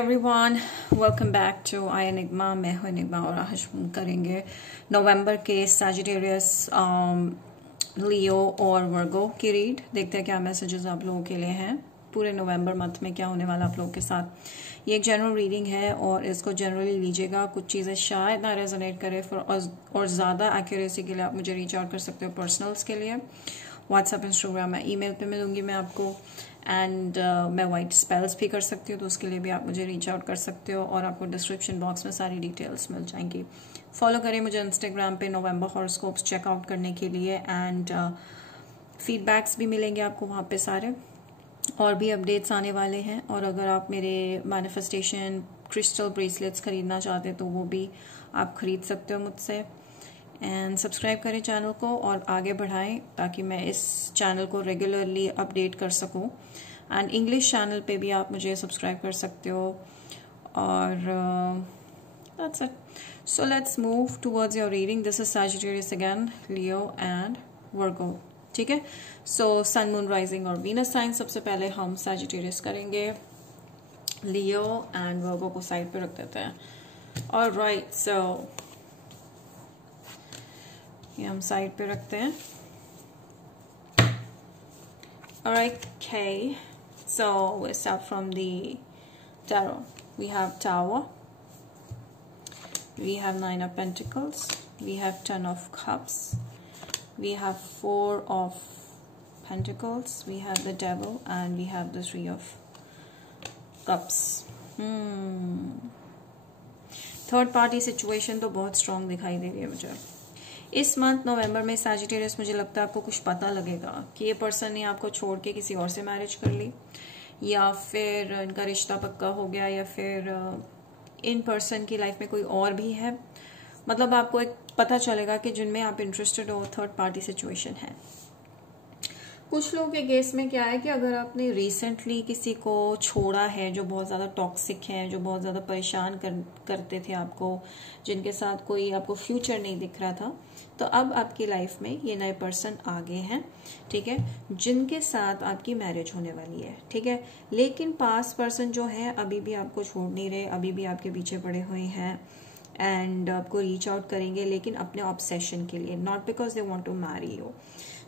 Everyone, welcome back to I Enigma. मैं हूं enigma और आज हम करेंगे नवंबर के सैजिटेरियस, लियो और वर्गो की रीड। देखते हैं क्या मैसेजेस आप लोगों के लिए हैं पूरे नवंबर मंथ में, क्या होने वाला आप लोगों के साथ। ये एक जनरल रीडिंग है और इसको जनरली लीजिएगा। कुछ चीज़ें शायद ना रेजोनेट करे और ज़्यादा एक्यूरेसी के लिए आप मुझे रीच आउट कर सकते हो पर्सनल्स के लिए। व्हाट्सएप, इंस्टाग्राम या ईमेल पे मैं दूंगी मैं आपको। एंड मैं वाइट स्पेल्स भी कर सकती हूँ, तो उसके लिए भी आप मुझे रीच आउट कर सकते हो और आपको डिस्क्रिप्शन बॉक्स में सारी डिटेल्स मिल जाएंगी। फॉलो करें मुझे इंस्टाग्राम पे नवंबर हॉरोस्कोप्स चेकआउट करने के लिए। एंड फीडबैक्स भी मिलेंगे आपको वहाँ पे सारे, और भी अपडेट्स आने वाले हैं। और अगर आप मेरे मैनिफेस्टेशन क्रिस्टल ब्रेसलेट्स खरीदना चाहते हैं तो वो भी आप खरीद सकते हो मुझसे। एंड सब्सक्राइब करें चैनल को और आगे बढ़ाएं ताकि मैं इस चैनल को रेगुलरली अपडेट कर सकूं। एंड इंग्लिश चैनल पे भी आप मुझे सब्सक्राइब कर सकते हो। और that's it. So let's move towards your reading. This is Sagittarius again, Leo and वर्गो। ठीक है, सो सन, मून, राइजिंग और वीनस साइन। सबसे पहले हम सैजिटेरियस करेंगे। लियो एंड वर्गो को साइड पे रख देते हैं। ऑलराइट, सो ये हम साइड पे रखते हैं। Alright, okay. So we start from the tarot. We have Tower. We have Nine of Pentacles. We have Ten of Cups. We have Four of Pentacles. We have the Devil, and we have the Three of Cups. Third party situation तो बहुत strong दिखाई दे रही है मुझे इस month नवंबर में। Sagittarius, मुझे लगता है आपको कुछ पता लगेगा कि ये पर्सन ने आपको छोड़ के किसी और से मैरिज कर ली, या फिर इनका रिश्ता पक्का हो गया, या फिर इन पर्सन की लाइफ में कोई और भी है। मतलब आपको एक पता चलेगा कि जिनमें आप इंटरेस्टेड हो थर्ड पार्टी सिचुएशन है। कुछ लोगों के केस में क्या है कि अगर आपने रिसेंटली किसी को छोड़ा है जो बहुत ज़्यादा टॉक्सिक है, जो बहुत ज़्यादा परेशान करते थे आपको, जिनके साथ कोई आपको फ्यूचर नहीं दिख रहा था, तो अब आपकी लाइफ में ये नए पर्सन आ गए हैं। ठीक है, जिनके साथ आपकी मैरिज होने वाली है। ठीक है, लेकिन पास्ट पर्सन जो है अभी भी आपको छोड़ नहीं रहे, अभी भी आपके पीछे पड़े हुए हैं एंड आपको रीच आउट करेंगे, लेकिन अपने ऑब्सेशन के लिए, not because they want to marry you.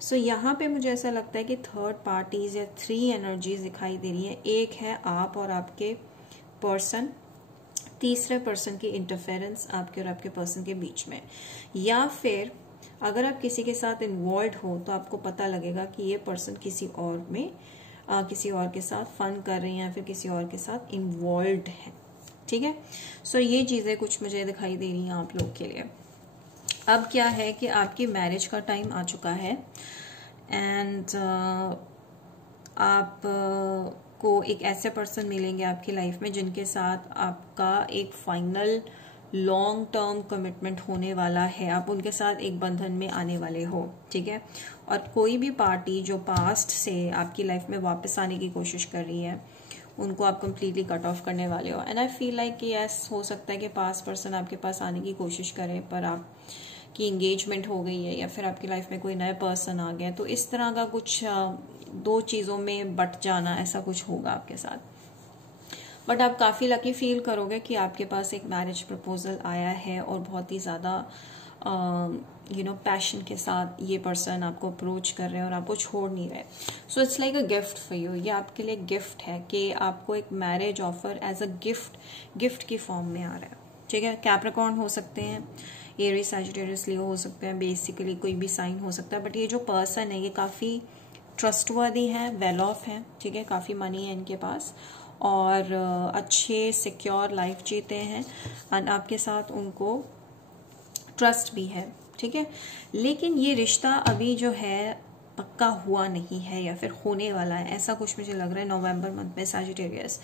So यहाँ पे मुझे ऐसा लगता है कि थर्ड पार्टीज या थ्री एनर्जीज दिखाई दे रही है। एक है आप और आपके पर्सन, तीसरे पर्सन की इंटरफेरेंस आपके और आपके पर्सन के बीच में, या फिर अगर आप किसी के साथ इन्वॉल्व हो तो आपको पता लगेगा कि ये पर्सन किसी और में किसी और के साथ फन कर रहे हैं या फिर किसी और के साथ इन्वॉल्व है। ठीक है, सो ये चीजें कुछ मुझे दिखाई दे रही हैं आप लोग के लिए। अब क्या है कि आपकी मैरिज का टाइम आ चुका है एंड आप को एक ऐसे पर्सन मिलेंगे आपकी लाइफ में जिनके साथ आपका एक फाइनल लॉन्ग टर्म कमिटमेंट होने वाला है। आप उनके साथ एक बंधन में आने वाले हो। ठीक है, और कोई भी पार्टी जो पास्ट से आपकी लाइफ में वापस आने की कोशिश कर रही है उनको आप कंप्लीटली कट ऑफ करने वाले हो। एंड आई फील लाइक कि यस, हो सकता है कि पास्ट पर्सन आपके पास आने की कोशिश करे पर आपकी एंगेजमेंट हो गई है, या फिर आपकी लाइफ में कोई नया पर्सन आ गया। तो इस तरह का कुछ दो चीज़ों में बट जाना, ऐसा कुछ होगा आपके साथ। बट आप काफ़ी लकी फील करोगे कि आपके पास एक मैरिज प्रपोजल आया है और बहुत ही ज़्यादा पैशन के साथ ये पर्सन आपको अप्रोच कर रहे हैं और आपको छोड़ नहीं रहे। So it's like a gift for you. ये आपके लिए गिफ्ट है कि आपको एक marriage offer as a gift की फॉर्म में आ रहा है। ठीक है, कैप्रिकॉर्न हो सकते हैं, एरीज, सैजिटेरियस, लियो हो सकते हैं, बेसिकली कोई भी साइन हो सकता है। बट ये जो पर्सन है ये काफ़ी ट्रस्टवर्दी है, वेल ऑफ है। ठीक है, काफ़ी मनी है इनके पास और अच्छे सिक्योर लाइफ जीते हैं एंड आपके साथ उनको ट्रस्ट भी है। ठीक है, लेकिन ये रिश्ता अभी जो है पक्का हुआ नहीं है या फिर होने वाला है, ऐसा कुछ मुझे लग रहा है नवंबर मंथ में सैजिटेरियस।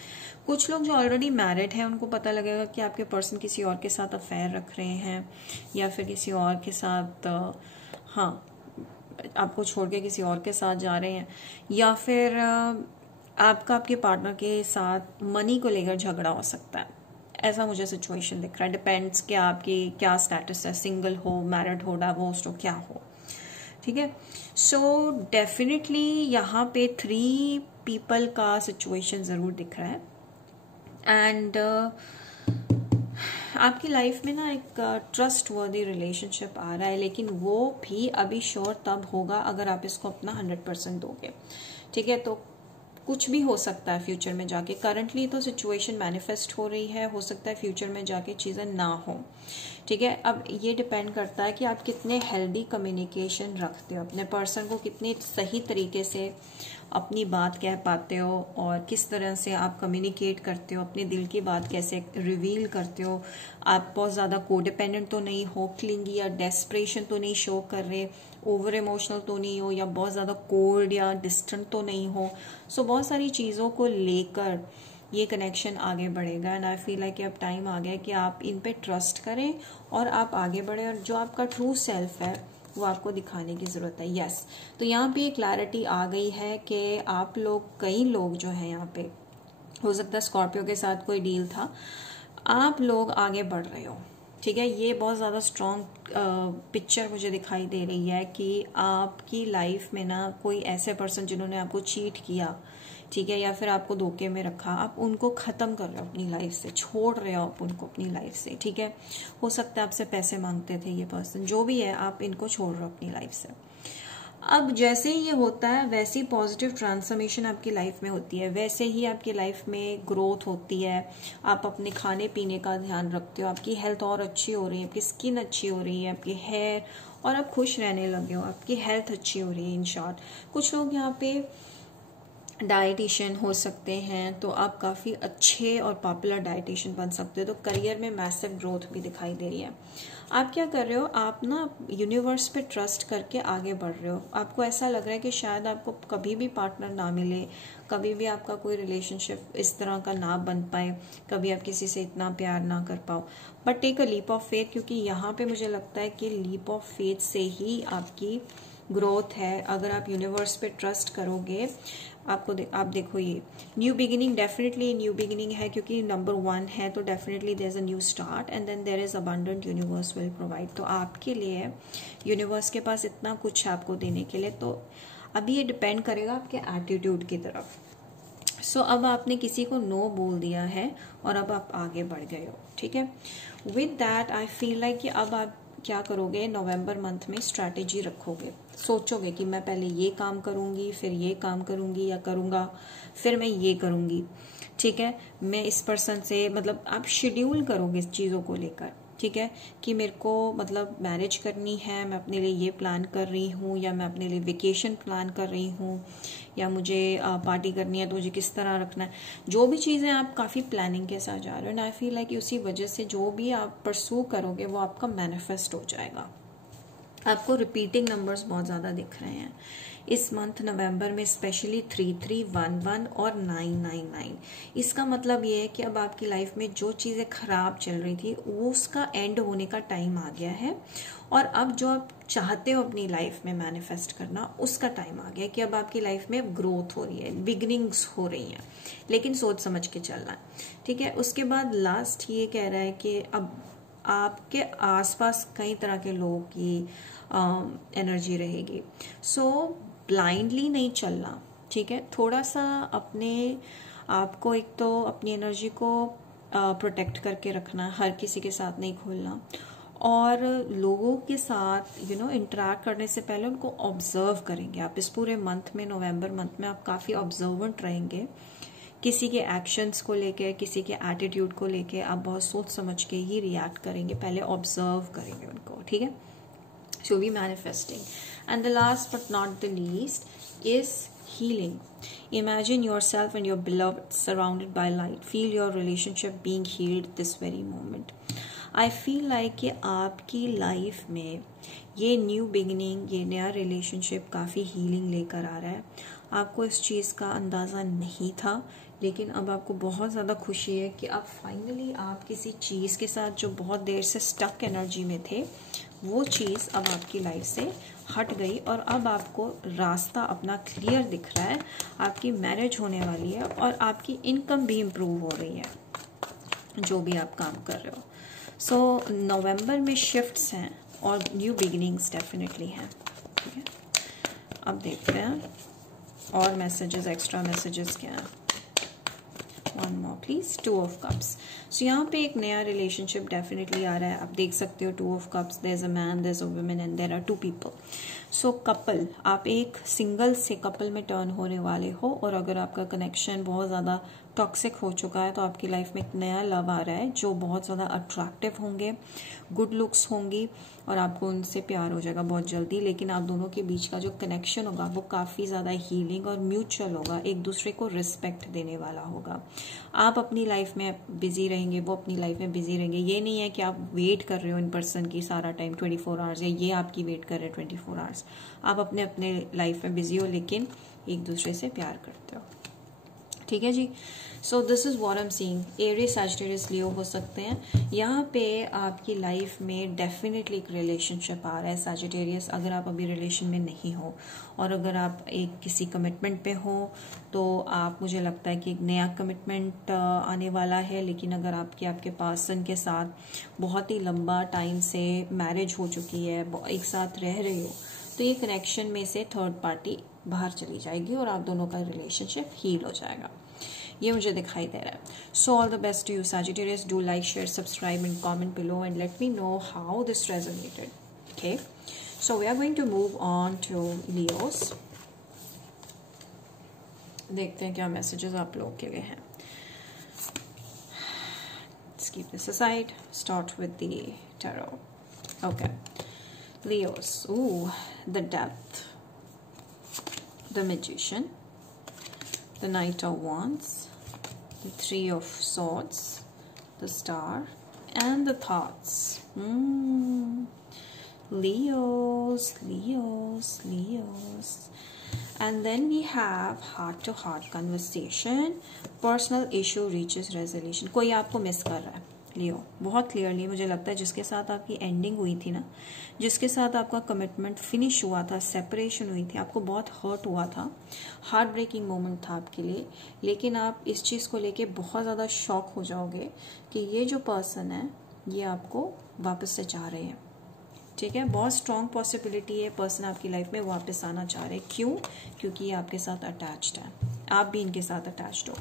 कुछ लोग जो ऑलरेडी मैरिड हैं उनको पता लगेगा कि आपके पर्सन किसी और के साथ अफेयर रख रहे हैं, या फिर किसी और के साथ आपको छोड़ के किसी और के साथ जा रहे हैं, या फिर आपका आपके पार्टनर के साथ मनी को लेकर झगड़ा हो सकता है। ऐसा मुझे सिचुएशन दिख रहा है। डिपेंड्स कि आपकी क्या स्टेटस है, सिंगल हो, मैरिड हो, डिवोर्स्ड हो, क्या हो। ठीक है, सो डेफिनेटली यहाँ पे थ्री पीपल का सिचुएशन जरूर दिख रहा है। एंड आपकी लाइफ में ना एक ट्रस्ट वर्दी रिलेशनशिप आ रहा है, लेकिन वो भी अभी श्योर तब होगा अगर आप इसको अपना 100% दोगे, ठीक है। तो कुछ भी हो सकता है फ्यूचर में जाके, करंटली तो सिचुएशन मैनिफेस्ट हो रही है, हो सकता है फ्यूचर में जाके चीज़ें ना हो, ठीक है। अब ये डिपेंड करता है कि आप कितने हेल्दी कम्युनिकेशन रखते हो, अपने पर्सन को कितने सही तरीके से अपनी बात कह पाते हो और किस तरह से आप कम्युनिकेट करते हो, अपने दिल की बात कैसे रिवील करते हो। आप बहुत ज़्यादा कोडिपेंडेंट तो नहीं हो, क्लिंगी या डेस्परेशन तो नहीं शो कर रहे, ओवर इमोशनल तो नहीं हो, या बहुत ज़्यादा कोल्ड या डिस्टेंट तो नहीं हो। सो बहुत सारी चीज़ों को लेकर ये कनेक्शन आगे बढ़ेगा एंड आई फील लाइक कि अब टाइम आ गया कि आप इन पे ट्रस्ट करें और आप आगे बढ़े, और जो आपका ट्रू सेल्फ है वो आपको दिखाने की ज़रूरत है। यस, तो यहाँ पे क्लैरिटी आ गई है कि आप लोग, कई लोग जो हैं यहाँ पे, हो सकता है स्कॉर्पियो के साथ कोई डील था, आप लोग आगे बढ़ रहे हो, ठीक है। ये बहुत ज़्यादा स्ट्रॉन्ग पिक्चर मुझे दिखाई दे रही है कि आपकी लाइफ में ना कोई ऐसे पर्सन जिन्होंने आपको चीट किया, ठीक है, या फिर आपको धोखे में रखा, आप उनको ख़त्म कर रहे हो अपनी लाइफ से, छोड़ रहे हो आप उनको अपनी लाइफ से, ठीक है। हो सकता है आपसे पैसे मांगते थे ये पर्सन, जो भी है आप इनको छोड़ रहे हो अपनी लाइफ से। अब जैसे ही ये होता है वैसी पॉजिटिव ट्रांसफॉर्मेशन आपकी लाइफ में होती है, वैसे ही आपकी लाइफ में ग्रोथ होती है। आप अपने खाने पीने का ध्यान रखते हो, आपकी हेल्थ और अच्छी हो रही है, आपकी स्किन अच्छी हो रही है, आपकी हेयर, और आप खुश रहने लगे हो, आपकी हेल्थ अच्छी हो रही है। इन शॉर्ट, कुछ लोग यहाँ पे डाइटिशियन हो सकते हैं, तो आप काफ़ी अच्छे और पॉपुलर डाइटिशियन बन सकते हो। तो करियर में मैसिव ग्रोथ भी दिखाई दे रही है। आप क्या कर रहे हो, आप ना यूनिवर्स पे ट्रस्ट करके आगे बढ़ रहे हो। आपको ऐसा लग रहा है कि शायद आपको कभी भी पार्टनर ना मिले, कभी भी आपका कोई रिलेशनशिप इस तरह का ना बन पाए, कभी आप किसी से इतना प्यार ना कर पाओ, but take a leap of faith, क्योंकि यहाँ पे मुझे लगता है कि लीप ऑफ फेथ से ही आपकी ग्रोथ है। अगर आप यूनिवर्स पे ट्रस्ट करोगे, आप देखो, ये new beginning, definitely new beginning है, क्योंकि नंबर 1 है, तो definitely there is a new start and then there is abundant, universe will provide. तो आपके लिए यूनिवर्स के पास इतना कुछ है आपको देने के लिए। तो अभी ये डिपेंड करेगा आपके एटीट्यूड की तरफ। सो अब आपने किसी को नो बोल दिया है और अब आप आगे बढ़ गए हो, ठीक है। With that I feel like कि अब आप क्या करोगे, नवंबर मंथ में स्ट्रैटेजी रखोगे, सोचोगे कि मैं पहले ये काम करूंगी, फिर ये काम करूंगी या करूंगा, फिर मैं ये करूंगी, ठीक है। मैं इस पर्सन से, मतलब आप शेड्यूल करोगे इस चीज़ों को लेकर, ठीक है, कि मेरे को मतलब मैरिज करनी है, मैं अपने लिए ये प्लान कर रही हूँ, या मैं अपने लिए वेकेशन प्लान कर रही हूँ, या मुझे पार्टी करनी है तो मुझे किस तरह रखना है। जो भी चीज़ें आप काफ़ी प्लानिंग के साथ जा रहे हो, एंड आई फील लाइक उसी वजह से जो भी आप परसू करोगे वो आपका मैनिफेस्ट हो जाएगा। आपको रिपीटिंग नंबर्स बहुत ज़्यादा दिख रहे हैं इस मंथ नवंबर में, स्पेशली 3311 और 999। इसका मतलब ये है कि अब आपकी लाइफ में जो चीज़ें खराब चल रही थी वो उसका एंड होने का टाइम आ गया है, और अब जो आप चाहते हो अपनी लाइफ में मैनिफेस्ट करना, उसका टाइम आ गया कि अब आपकी लाइफ में ग्रोथ हो रही है, बिगनिंग्स हो रही हैं, लेकिन सोच समझ के चलना है, ठीक है। उसके बाद लास्ट ये कह रहा है कि अब आपके आसपास कई तरह के लोगों की एनर्जी रहेगी। सो ब्लाइंडली नहीं चलना, ठीक है। थोड़ा सा अपने आपको, एक तो अपनी एनर्जी को प्रोटेक्ट करके रखना, हर किसी के साथ नहीं खोलना, और लोगों के साथ इंटरेक्ट करने से पहले उनको ऑब्जर्व करेंगे आप। इस पूरे मंथ में, नवंबर मंथ में आप काफ़ी ऑब्जर्वेंट रहेंगे, किसी के एक्शंस को लेके, किसी के एटीट्यूड को लेके आप बहुत सोच समझ के ही रिएक्ट करेंगे, पहले ऑब्जर्व करेंगे उनको, ठीक है। So be manifesting. And the last but not the least is healing. Imagine yourself and your beloved surrounded by light. Feel your relationship being healed this very moment. I feel like कि आपकी life में ये new beginning, ये नया relationship काफ़ी healing लेकर आ रहा है। आपको इस चीज़ का अंदाज़ा नहीं था, लेकिन अब आपको बहुत ज़्यादा खुशी है कि अब फाइनली आप किसी चीज़ के साथ जो बहुत देर से स्टक एनर्जी में थे, वो चीज़ अब आपकी लाइफ से हट गई, और अब आपको रास्ता अपना क्लियर दिख रहा है। आपकी मैरिज होने वाली है और आपकी इनकम भी इम्प्रूव हो रही है जो भी आप काम कर रहे हो। सो नवंबर में शिफ्ट्स हैं और न्यू बिगिनिंग्स डेफिनेटली हैं, ठीक है। अब देखते हैं और मैसेजेस, एक्स्ट्रा मैसेजेस क्या हैं। One more please, 2 of cups. So यहाँ पे एक नया रिलेशनशिप डेफिनेटली आ रहा है। आप देख सकते हो 2 of cups, there is a man, there is a woman and there are 2 people. So couple, आप एक सिंगल से कपल में टर्न होने वाले हो, और अगर आपका कनेक्शन बहुत ज़्यादा टॉक्सिक हो चुका है तो आपकी लाइफ में एक नया लव आ रहा है जो बहुत ज़्यादा अट्रैक्टिव होंगे, गुड लुक्स होंगी, और आपको उनसे प्यार हो जाएगा बहुत जल्दी। लेकिन आप दोनों के बीच का जो कनेक्शन होगा वो काफ़ी ज़्यादा हीलिंग और म्यूचुअल होगा, एक दूसरे को रिस्पेक्ट देने वाला होगा। आप अपनी लाइफ में बिजी रहेंगे, वो अपनी लाइफ में बिजी रहेंगे। ये नहीं है कि आप वेट कर रहे हो इन पर्सन की सारा टाइम 24 आवर्स, या ये आपकी वेट कर रहे हैं 24 आवर्स। आप अपने अपने लाइफ में बिजी हो, लेकिन एक दूसरे से प्यार करते हो। ठीक है जी। So this is what I am seeing. Aries, Sagittarius, Leo हो सकते हैं। यहाँ पे आपकी लाइफ में डेफिनेटली एक रिलेशनशिप आ रहा है सैजिटेरियस, अगर आप अभी रिलेशन में नहीं हो, और अगर आप एक किसी कमिटमेंट पे हो तो आप, मुझे लगता है कि एक नया कमिटमेंट आने वाला है। लेकिन अगर आपके पर्सन के साथ बहुत ही लंबा टाइम से मैरिज हो चुकी है, एक साथ रह रहे हो, तो ये कनेक्शन में से थर्ड पार्टी बाहर चली जाएगी और आप दोनों का रिलेशनशिप हील हो जाएगा, ये मुझे दिखाई दे रहा है। So all the best to you Sagittarius. Do like, share, subscribe and comment below and let me know how this resonated. Okay, so we are going to move on to Leos. देखते हैं क्या messages आप लोगों के लिए हैं। Let's keep this aside. Start with the tarot. Okay, Leos. Ooh, the Death, the Magician, the Knight of Wands, the 3 of Swords, the Star, and the Thoughts. Leos, Leos, Leos. And then we have heart-to-heart conversation. Personal issue reaches resolution. कोई आपको miss कर रहा है लियो, बहुत clearly मुझे लगता है। जिसके साथ आपकी एंडिंग हुई थी ना, जिसके साथ आपका कमिटमेंट फिनिश हुआ था, सेपरेशन हुई थी, आपको बहुत हर्ट हुआ था, हार्ट ब्रेकिंग मोमेंट था आपके लिए। लेकिन आप इस चीज़ को लेके बहुत ज़्यादा शॉक हो जाओगे कि ये जो पर्सन है ये आपको वापस से चाह रहे हैं। ठीक है, बहुत स्ट्रॉन्ग पॉसिबिलिटी है पर्सन आपकी लाइफ में वापस आना चाह रहे हैं। क्यों? क्योंकि ये आपके साथ अटैच्ड है, आप भी इनके साथ अटैच्ड हो।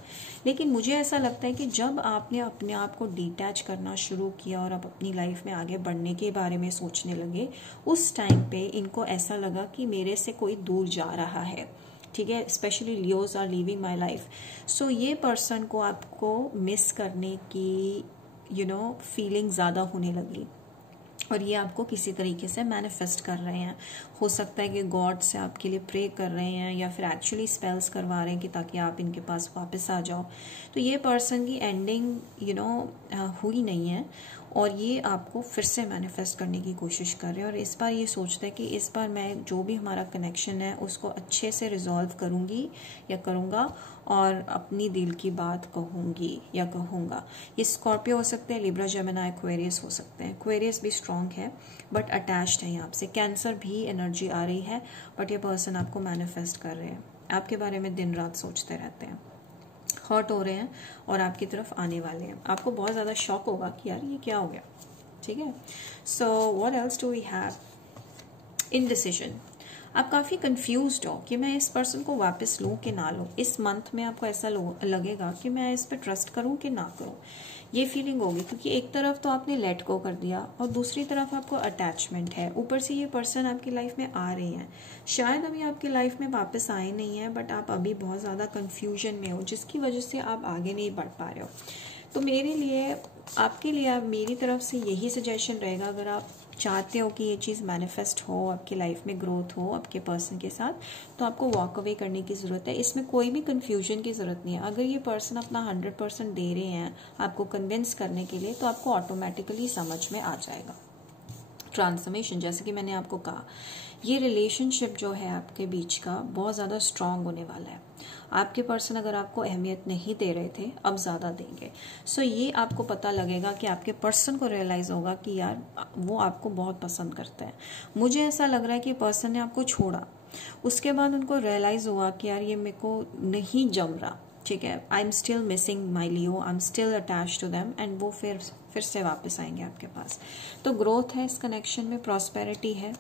लेकिन मुझे ऐसा लगता है कि जब आपने अपने आप को डिटैच करना शुरू किया और आप अपनी लाइफ में आगे बढ़ने के बारे में सोचने लगे, उस टाइम पे इनको ऐसा लगा कि मेरे से कोई दूर जा रहा है। ठीक है, specially Leos are living my life. So ये पर्सन को आपको मिस करने की फीलिंग ज़्यादा होने लगी, और ये आपको किसी तरीके से मैनिफेस्ट कर रहे हैं। हो सकता है कि गॉड से आपके लिए प्रे कर रहे हैं, या फिर एक्चुअली स्पेल्स करवा रहे हैं कि ताकि आप इनके पास वापस आ जाओ। तो ये पर्सन की एंडिंग हुई नहीं है, और ये आपको फिर से मैनिफेस्ट करने की कोशिश कर रहे हैं। और इस बार ये सोचते हैं कि इस बार मैं जो भी हमारा कनेक्शन है उसको अच्छे से रिजॉल्व करूँगी या करूँगा, और अपनी दिल की बात कहूँगी या कहूँगा। ये स्कॉर्पियो हो सकते हैं, लिब्रा, जेमिनी, एक्वेरियस हो सकते हैं। एक्वेरियस भी स्ट्रॉन्ग है बट अटैच्ड है यहाँ से। कैंसर भी एनर्जी आ रही है, बट ये पर्सन आपको मैनिफेस्ट कर रहे हैं, आपके बारे में दिन रात सोचते रहते हैं, हर्ट हो रहे हैं और आपकी तरफ आने वाले हैं। आपको बहुत ज़्यादा शॉक होगा कि यार ये क्या हो गया। ठीक है, so what else do we have? Indecision. आप काफ़ी कंफ्यूज्ड हो कि मैं इस पर्सन को वापस लूँ कि ना लूँ। इस मंथ में आपको ऐसा लगेगा कि मैं इस पर ट्रस्ट करूँ कि ना करूँ, ये फीलिंग होगी। क्योंकि एक तरफ तो आपने लेट गो कर दिया और दूसरी तरफ आपको अटैचमेंट है, ऊपर से ये पर्सन आपकी लाइफ में आ रहे हैं। शायद अभी आपकी लाइफ में वापस आए नहीं है, बट आप अभी बहुत ज़्यादा कन्फ्यूजन में हो, जिसकी वजह से आप आगे नहीं बढ़ पा रहे हो। तो मेरे लिए, आपके लिए मेरी तरफ से यही सजेशन रहेगा, अगर आप चाहते हो कि ये चीज़ मैनिफेस्ट हो, आपकी लाइफ में ग्रोथ हो आपके पर्सन के साथ, तो आपको वॉक अवे करने की ज़रूरत है। इसमें कोई भी कन्फ्यूजन की ज़रूरत नहीं है। अगर ये पर्सन अपना 100% दे रहे हैं आपको कन्विंस करने के लिए, तो आपको ऑटोमेटिकली समझ में आ जाएगा। ट्रांसफॉर्मेशन, जैसे कि मैंने आपको कहा, ये रिलेशनशिप जो है आपके बीच का बहुत ज़्यादा स्ट्रांग होने वाला है। आपके पर्सन अगर आपको अहमियत नहीं दे रहे थे, अब ज़्यादा देंगे। सो ये आपको पता लगेगा कि आपके पर्सन को रियलाइज़ होगा कि यार वो आपको बहुत पसंद करते हैं। मुझे ऐसा लग रहा है कि पर्सन ने आपको छोड़ा, उसके बाद उनको रियलाइज़ हुआ कि यार ये मेरे को नहीं जम रहा। ठीक है, I am still missing my Leo, I am still attach to them, and वो फिर से वापस आएंगे आपके पास। तो ग्रोथ है इस कनेक्शन में, प्रॉस्पेरिटी है,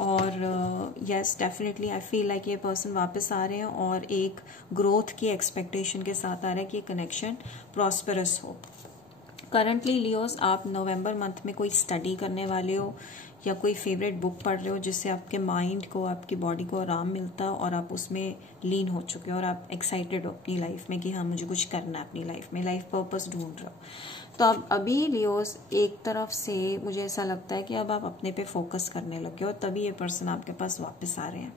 और yes definitely I feel like ये पर्सन वापस आ रहे हैं और एक ग्रोथ की एक्सपेक्टेशन के साथ आ रहा है कि कनेक्शन प्रॉस्परस हो। करंटली लियोस, आप नवंबर मंथ में कोई स्टडी करने वाले हो या कोई फेवरेट बुक पढ़ रहे हो जिससे आपके माइंड को, आपकी बॉडी को आराम मिलता है और आप उसमें लीन हो चुके हो और आप एक्साइटेड हो अपनी लाइफ में कि हाँ मुझे कुछ करना है अपनी लाइफ में, लाइफ पर्पस ढूंढ रहे हो। तो अब अभी लियोस एक तरफ से मुझे ऐसा लगता है कि अब आप अपने पे फोकस करने लगे हो, तभी ये पर्सन आपके पास वापस आ रहे हैं।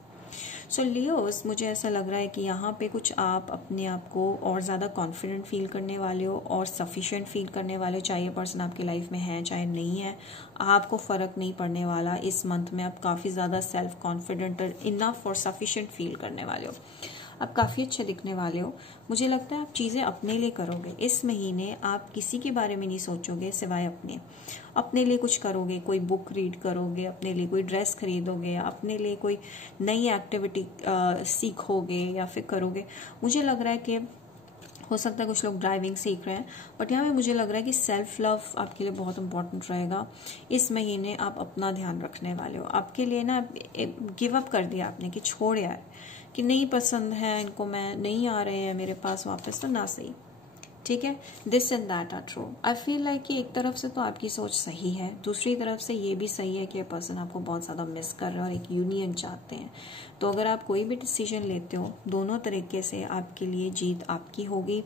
सो लियोस, मुझे ऐसा लग रहा है कि यहाँ पे कुछ आप अपने आप को और ज़्यादा कॉन्फिडेंट फील करने वाले हो और सफिशिएंट फील करने वाले हो। चाहे ये पर्सन आपकी लाइफ में है चाहे नहीं है, आपको फ़र्क नहीं पड़ने वाला। इस मंथ में आप काफ़ी ज़्यादा सेल्फ कॉन्फिडेंट और इनफ और सफिशिएंट फील करने वाले हो। आप काफ़ी अच्छे दिखने वाले हो। मुझे लगता है आप चीज़ें अपने लिए करोगे इस महीने। आप किसी के बारे में नहीं सोचोगे सिवाय अपने लिए कुछ करोगे। कोई बुक रीड करोगे, अपने लिए कोई ड्रेस खरीदोगे, अपने लिए कोई नई एक्टिविटी सीखोगे या फिर करोगे। मुझे लग रहा है कि हो सकता है कुछ लोग ड्राइविंग सीख रहे हैं, बट यहाँ पे मुझे लग रहा है कि सेल्फ लव आपके लिए बहुत इंपॉर्टेंट रहेगा। इस महीने आप अपना ध्यान रखने वाले हो। आपके लिए ना गिव अप कर दिया आपने कि छोड़ यार, कि नहीं पसंद है इनको, मैं नहीं आ रहे हैं मेरे पास वापस, तो ना सही, ठीक है। This and that are true. I feel like कि एक तरफ से तो आपकी सोच सही है, दूसरी तरफ से ये भी सही है कि ये पर्सन आपको बहुत ज़्यादा मिस कर रहा है और एक यूनियन चाहते हैं। तो अगर आप कोई भी डिसीजन लेते हो, दोनों तरीके से आपके लिए जीत आपकी होगी।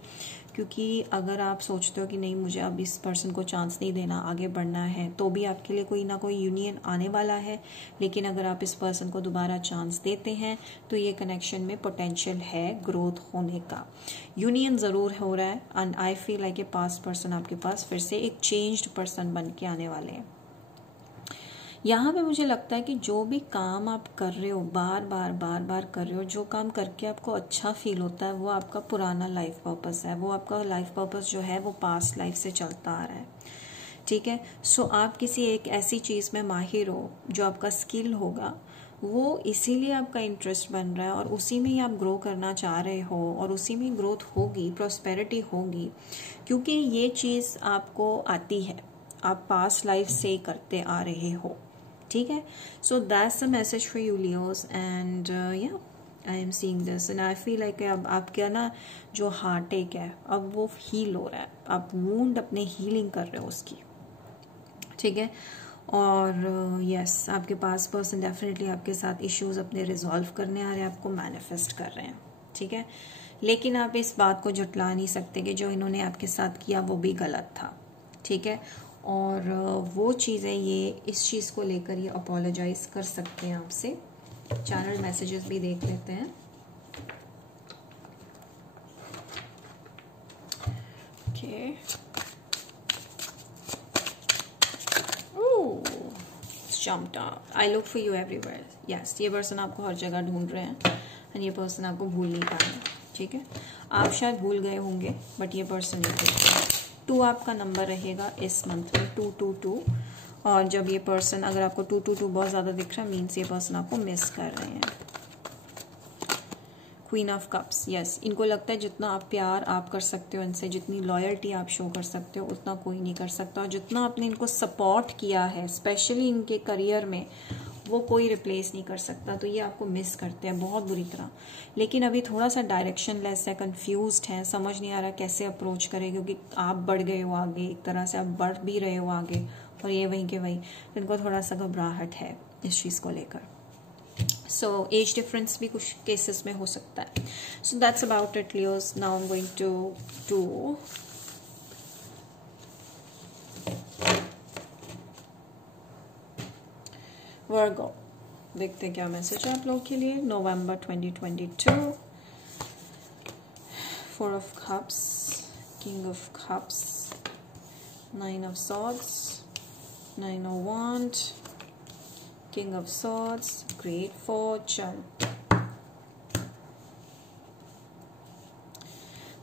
क्योंकि अगर आप सोचते हो कि नहीं मुझे अब इस पर्सन को चांस नहीं देना, आगे बढ़ना है, तो भी आपके लिए कोई ना कोई यूनियन आने वाला है। लेकिन अगर आप इस पर्सन को दोबारा चांस देते हैं तो ये कनेक्शन में पोटेंशियल है ग्रोथ होने का। यूनियन ज़रूर हो रहा है and I feel like a past person आपके पास फिर से एक चेंज्ड पर्सन बन के आने वाले हैं। यहाँ पे मुझे लगता है कि जो भी काम आप कर रहे हो, बार बार कर रहे हो, जो काम करके आपको अच्छा फील होता है, वो आपका पुराना लाइफ पर्पस है। वो आपका लाइफ पर्पस जो है वो पास्ट लाइफ से चलता आ रहा है, ठीक है। सो आप किसी एक ऐसी चीज़ में माहिर हो जो आपका स्किल होगा, वो इसीलिए आपका इंटरेस्ट बन रहा है और उसी में ही आप ग्रो करना चाह रहे हो और उसी में ग्रोथ होगी, प्रॉस्पेरिटी होगी, क्योंकि ये चीज़ आपको आती है, आप पास्ट लाइफ से करते आ रहे हो, ठीक है। So that's the message for you Leos and yeah I am seeing this and I feel like अब आपका ना जो हार्ट एक है अब वो हील हो रहा है। आप वूंड अपने हीलिंग कर रहे हो उसकी, ठीक है। और यस आपके पास पर्सन डेफिनेटली आपके साथ इश्यूज अपने रिजॉल्व करने आ रहे हैं, आपको मैनिफेस्ट कर रहे हैं, ठीक है। लेकिन आप इस बात को झुटला नहीं सकते कि जो इन्होंने आपके साथ किया वो भी गलत था, ठीक है। और वो चीज़ें ये इस चीज़ को लेकर ये अपोलोजाइज कर सकते हैं आपसे। चैनल मैसेजेस भी देख लेते हैं। Okay, jumped up. I look for you everywhere. Yes, ये पर्सन आपको हर जगह ढूंढ रहे हैं और ये पर्सन आपको भूल नहीं पा रहे, ठीक है। आप शायद भूल गए होंगे बट ये पर्सन नहीं भूल रहे। 2 आपका नंबर रहेगा इस मंथ में, 222। और जब ये पर्सन, अगर आपको 222 बहुत ज़्यादा दिख रहा है, मीन्स ये पर्सन आपको मिस कर रहे हैं। क्वीन ऑफ कप्स, यस, इनको लगता है जितना आप प्यार आप कर सकते हो इनसे, जितनी लॉयल्टी आप शो कर सकते हो, उतना कोई नहीं कर सकता। और जितना आपने इनको सपोर्ट किया है स्पेशली इनके करियर में, वो कोई रिप्लेस नहीं कर सकता। तो ये आपको मिस करते हैं बहुत बुरी तरह। लेकिन अभी थोड़ा सा डायरेक्शन लेस है, कंफ्यूज्ड है, समझ नहीं आ रहा कैसे अप्रोच करें, क्योंकि आप बढ़ गए हो आगे, एक तरह से आप बढ़ भी रहे हो आगे और ये वहीं के वहीं। तो इनको थोड़ा सा घबराहट है इस चीज़ को लेकर। सो एज डिफरेंस भी कुछ केसेस में हो सकता है। So that's about it Leos. Now I am going to do Virgo. देखते हैं क्या मैसेज है आप लोगों के लिए नवंबर 2022। 4 of cups, king of cups, 9 of swords, 9 of wand, king of swords, great fortune.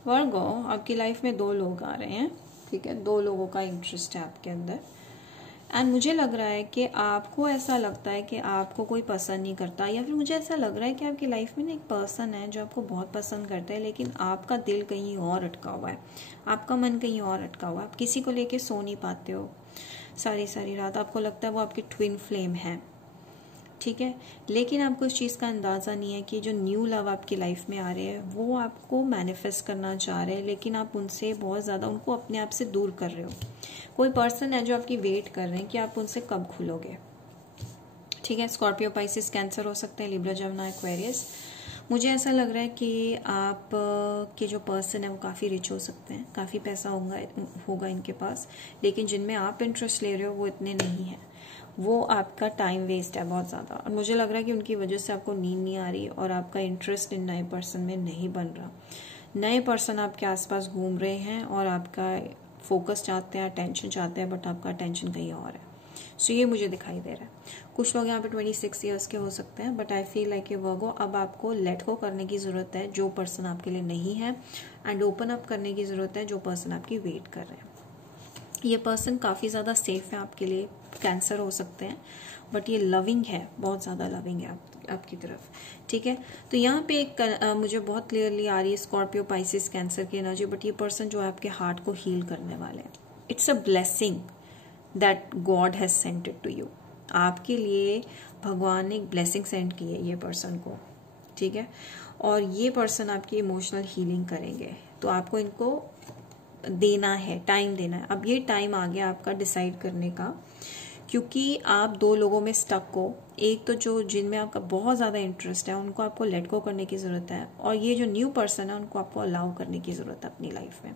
Virgo, आपकी लाइफ में 2 लोग आ रहे हैं, ठीक है। 2 लोगों का इंटरेस्ट है आपके अंदर एंड मुझे लग रहा है कि आपको ऐसा लगता है कि आपको कोई पसंद नहीं करता, या फिर मुझे ऐसा लग रहा है कि आपकी लाइफ में ना एक पर्सन है जो आपको बहुत पसंद करता है, लेकिन आपका दिल कहीं और अटका हुआ है, आपका मन कहीं और अटका हुआ है। आप किसी को लेके सो नहीं पाते हो सारी रात। आपको लगता है वो आपकी ट्विन फ्लेम है, ठीक है। लेकिन आपको इस चीज़ का अंदाज़ा नहीं है कि जो न्यू लव आपकी लाइफ में आ रहे हैं वो आपको मैनिफेस्ट करना चाह रहे हैं, लेकिन आप उनसे बहुत ज़्यादा उनको अपने आप से दूर कर रहे हो। कोई पर्सन है जो आपकी वेट कर रहे हैं कि आप उनसे कब खुलोगे, ठीक है। स्कॉर्पियो, पाइसिस, कैंसर हो सकते हैं, लिब्रा, जमुना, एक्वेरियस। मुझे ऐसा लग रहा है कि आप के जो पर्सन है वो काफ़ी रिच हो सकते हैं, काफ़ी पैसा होगा इनके पास, लेकिन जिनमें आप इंटरेस्ट ले रहे हो वो इतने नहीं हैं। वो आपका टाइम वेस्ट है बहुत ज़्यादा, और मुझे लग रहा है कि उनकी वजह से आपको नींद नहीं आ रही और आपका इंटरेस्ट इन नए पर्सन में नहीं बन रहा। नए पर्सन आपके आसपास घूम रहे हैं और आपका फोकस चाहते हैं, अटेंशन चाहते हैं, बट आपका अटेंशन कहीं और है। सो ये मुझे दिखाई दे रहा है। कुछ लोग यहाँ पे 26 ईयर्स के हो सकते हैं, बट आई फील लाइक ये वर्गो, अब आपको लेट गो करने की ज़रूरत है जो पर्सन आपके लिए नहीं है, एंड ओपन अप करने की ज़रूरत है जो पर्सन आपकी वेट कर रहे हैं। ये पर्सन काफ़ी ज़्यादा सेफ है आपके लिए, कैंसर हो सकते हैं, बट ये लविंग है, बहुत ज़्यादा लविंग है आपकी तरफ, ठीक है। तो यहाँ पे एक मुझे बहुत क्लियरली आ रही है स्कॉर्पियो, पाइसिस, कैंसर की एनर्जी, बट ये पर्सन जो है आपके हार्ट को हील करने वाले हैं। It's a blessing that God has sent it to you. आपके लिए भगवान ने एक ब्लेसिंग सेंड की है ये पर्सन को, ठीक है। और ये पर्सन आपकी इमोशनल हीलिंग करेंगे, तो आपको इनको देना है, टाइम देना है। अब ये टाइम आ गया आपका डिसाइड करने का, क्योंकि आप दो लोगों में स्टक हो। एक तो जो जिनमें आपका बहुत ज़्यादा इंटरेस्ट है उनको आपको लेट गो करने की ज़रूरत है, और ये जो न्यू पर्सन है उनको आपको अलाउ करने की ज़रूरत है अपनी लाइफ में।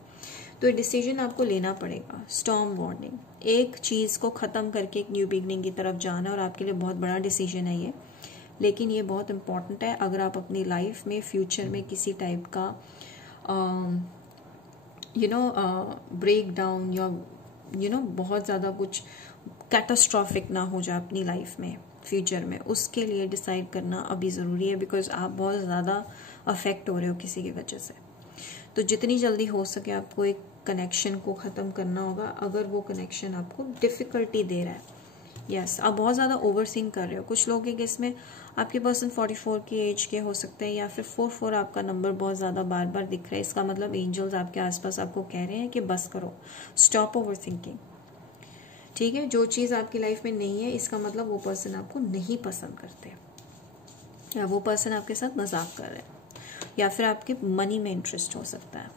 तो ये डिसीजन आपको लेना पड़ेगा। स्टॉर्म वार्निंग, एक चीज़ को ख़त्म करके एक न्यू बिगनिंग की तरफ जाना, और आपके लिए बहुत बड़ा डिसीजन है ये, लेकिन ये बहुत इंपॉर्टेंट है अगर आप अपनी लाइफ में फ्यूचर में किसी टाइप का ब्रेक डाउन या बहुत ज़्यादा कुछ कैटास्ट्रॉफिक ना हो जाए अपनी लाइफ में फ्यूचर में, उसके लिए डिसाइड करना अभी ज़रूरी है, बिकॉज आप बहुत ज़्यादा अफेक्ट हो रहे हो किसी की वजह से। तो जितनी जल्दी हो सके आपको एक कनेक्शन को ख़त्म करना होगा, अगर वो कनेक्शन आपको डिफ़िकल्टी दे रहा है। यस, आप बहुत ज़्यादा ओवरथिंक कर रहे हो। कुछ लोग के केस में आपके पर्सन 44 की एज के हो सकते हैं, या फिर 44 आपका नंबर बहुत ज़्यादा बार बार दिख रहा है। इसका मतलब एंजल्स आपके आसपास आपको कह रहे हैं कि बस करो, स्टॉप ओवरथिंकिंग, ठीक है। जो चीज़ आपकी लाइफ में नहीं है, इसका मतलब वो पर्सन आपको नहीं पसंद करते, या वो पर्सन आपके साथ मजाक कर रहे हैं, या फिर आपके मनी में इंटरेस्ट हो सकता है,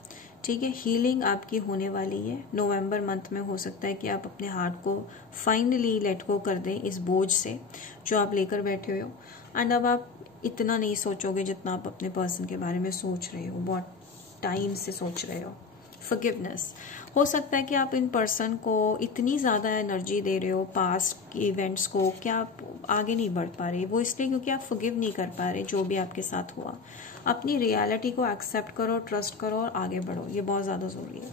ठीक है। हीलिंग आपकी होने वाली है नवंबर मंथ में। हो सकता है कि आप अपने हार्ट को फाइनली लेट गो कर दें इस बोझ से जो आप लेकर बैठे हो, एंड अब आप इतना नहीं सोचोगे जितना आप अपने पर्सन के बारे में सोच रहे हो, बहुत टाइम से सोच रहे हो। फॉरगिवनेस, हो सकता है कि आप इन पर्सन को इतनी ज़्यादा एनर्जी दे रहे हो पास्ट इवेंट्स को कि आप आगे नहीं बढ़ पा रहे। वो इसलिए क्योंकि आप फॉरगिव नहीं कर पा रहे जो भी आपके साथ हुआ। अपनी रियलिटी को एक्सेप्ट करो, ट्रस्ट करो और आगे बढ़ो, ये बहुत ज़्यादा ज़रूरी है।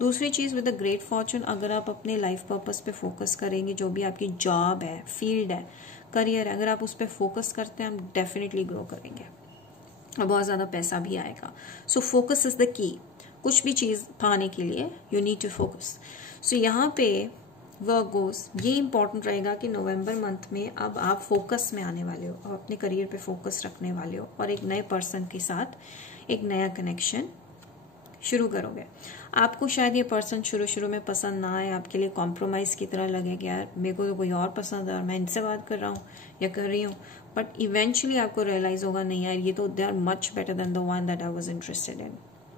दूसरी चीज़, विद अ ग्रेट फॉर्चून, अगर आप अपने लाइफ पर्पस पे फोकस करेंगे, जो भी आपकी जॉब है, फील्ड है, करियर है, अगर आप उस पर फोकस करते हैं, हम डेफिनेटली ग्रो करेंगे और बहुत ज़्यादा पैसा भी आएगा। So focus is the key. कुछ भी चीज़ पाने के लिए यू नीड टू फोकस। सो यहाँ पे वर्गोस ये इंपॉर्टेंट रहेगा कि नवंबर मंथ में अब आप फोकस में आने वाले हो, अब अपने करियर पे फोकस रखने वाले हो, और एक नए पर्सन के साथ एक नया कनेक्शन शुरू करोगे। आपको शायद ये पर्सन शुरू में पसंद ना आए, आपके लिए कॉम्प्रोमाइज की तरह लगे कि यार मेरे को तो कोई और पसंद है और मैं इनसे बात कर रहा हूँ या कर रही हूँ, बट इवेंचुअली आपको रियलाइज होगा नहीं यार, ये तो they are much better than the one that I was interested in.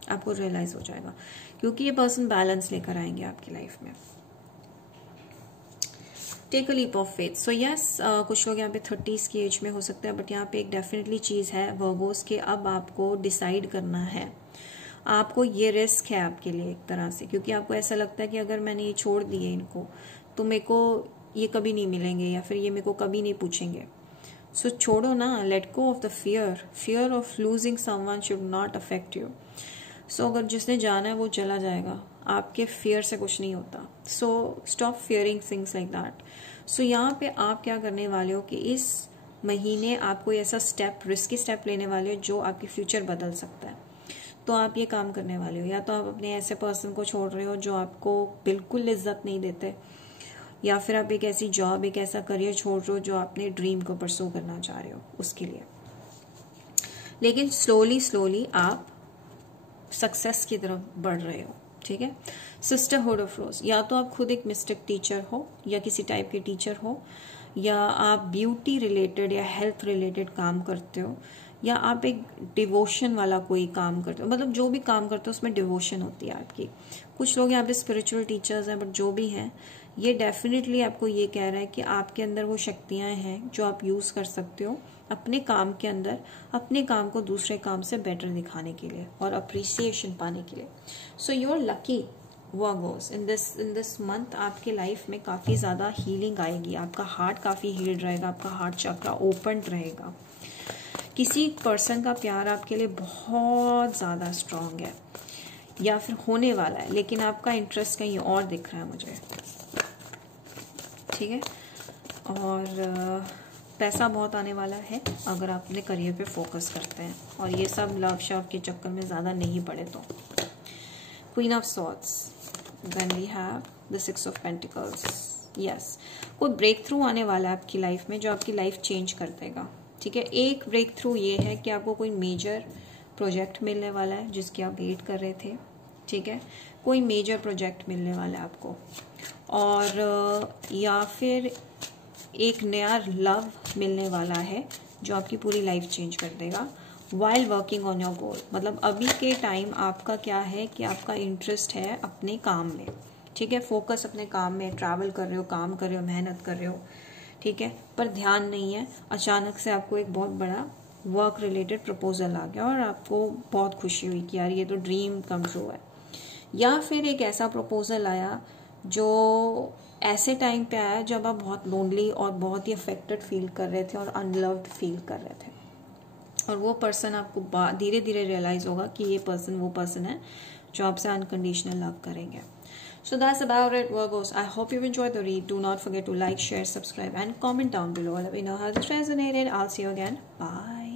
आपको रियलाइज हो जाएगा, क्योंकि ये पर्सन बैलेंस लेकर आएंगे आपकी लाइफ में। Take a leap of faith. So yes, कुछ लोग यहाँ पे 30s की एज में हो सकते हैं, बट यहाँ पे एक डेफिनेटली चीज़ है वर्गोस के, अब आपको डिसाइड करना है। आपको ये रिस्क है आपके लिए एक तरह से, क्योंकि आपको ऐसा लगता है कि अगर मैंने ये छोड़ दिए इनको तो मेरे को ये कभी नहीं मिलेंगे, या फिर ये मेरे को कभी नहीं पूछेंगे। सो छोड़ो ना, let go of the fear of losing someone should not affect you. So अगर जिसने जाना है वो चला जाएगा, आपके फियर से कुछ नहीं होता। So stop fearing things like that. So यहाँ पे आप क्या करने वाले हो कि इस महीने आप कोई ऐसा स्टेप, रिस्की स्टेप लेने वाले हो जो आपकी फ्यूचर बदल सकता है। तो आप ये काम करने वाले हो, या तो आप अपने ऐसे पर्सन को छोड़ रहे हो जो आपको बिल्कुल इज्जत नहीं देते, या फिर आप एक ऐसी जॉब, एक ऐसा करियर छोड़ रहे हो जो अपने ड्रीम को परसू करना चाह रहे हो उसके लिए। लेकिन स्लोली आप सक्सेस की तरफ बढ़ रहे हो, ठीक है। सिस्टरहुड ऑफ रोज, या तो आप खुद एक मिस्टिक टीचर हो या किसी टाइप के टीचर हो, या आप ब्यूटी रिलेटेड या हेल्थ रिलेटेड काम करते हो, या आप एक डिवोशन वाला कोई काम करते हो, मतलब जो भी काम करते हो उसमें डिवोशन होती है आपकी। कुछ लोग यहाँ पे स्पिरिचुअल टीचर्स हैं, बट जो भी हैं ये डेफिनेटली आपको ये कह रहा है कि आपके अंदर वो शक्तियाँ हैं जो आप यूज़ कर सकते हो अपने काम के अंदर, अपने काम को दूसरे काम से बेटर दिखाने के लिए और अप्रिसिएशन पाने के लिए। So you are lucky Virgos in this month. आपके लाइफ में काफ़ी ज़्यादा हीलिंग आएगी, आपका हार्ट काफ़ी हील्ड रहेगा, आपका हार्ट चक्र ओपन रहेगा। किसी पर्सन का प्यार आपके लिए बहुत ज़्यादा स्ट्रांग है या फिर होने वाला है, लेकिन आपका इंटरेस्ट कहीं और दिख रहा है मुझे, ठीक है। और पैसा बहुत आने वाला है अगर आप अपने करियर पे फोकस करते हैं और ये सब लव शव के चक्कर में ज़्यादा नहीं पड़े तो। Queen of swords, then we have the 6 of pentacles. Yes, कोई ब्रेक थ्रू आने वाला है आपकी लाइफ में जो आपकी लाइफ चेंज कर देगा, ठीक है। एक ब्रेक थ्रू ये है कि आपको कोई मेजर प्रोजेक्ट मिलने वाला है जिसकी आप वेट कर रहे थे, ठीक है। कोई मेजर प्रोजेक्ट मिलने वाला है आपको, और या फिर एक नया लव मिलने वाला है जो आपकी पूरी लाइफ चेंज कर देगा while working on your goal. मतलब अभी के टाइम आपका क्या है कि आपका इंटरेस्ट है अपने काम में, ठीक है। फोकस अपने काम में, ट्रैवल कर रहे हो, काम कर रहे हो, मेहनत कर रहे हो, ठीक है, पर ध्यान नहीं है। अचानक से आपको एक बहुत बड़ा वर्क रिलेटेड प्रपोजल आ गया और आपको बहुत खुशी हुई कि यार ये तो ड्रीम कम ट्रू है। या फिर एक ऐसा प्रपोजल आया जो ऐसे टाइम पे आया जब आप बहुत लोनली और बहुत ही अफेक्टेड फील कर रहे थे और अनलव्ड फील कर रहे थे, और वो पर्सन आपको धीरे धीरे रियलाइज होगा कि ये पर्सन वो पर्सन है जो आपसे अनकंडीशनल लव करेंगे। So that's about it, Virgos. I hope you've enjoyed the read. Do not forget to like, share, subscribe, and comment down below. Let me know how this resonated. I'll see you again. Bye.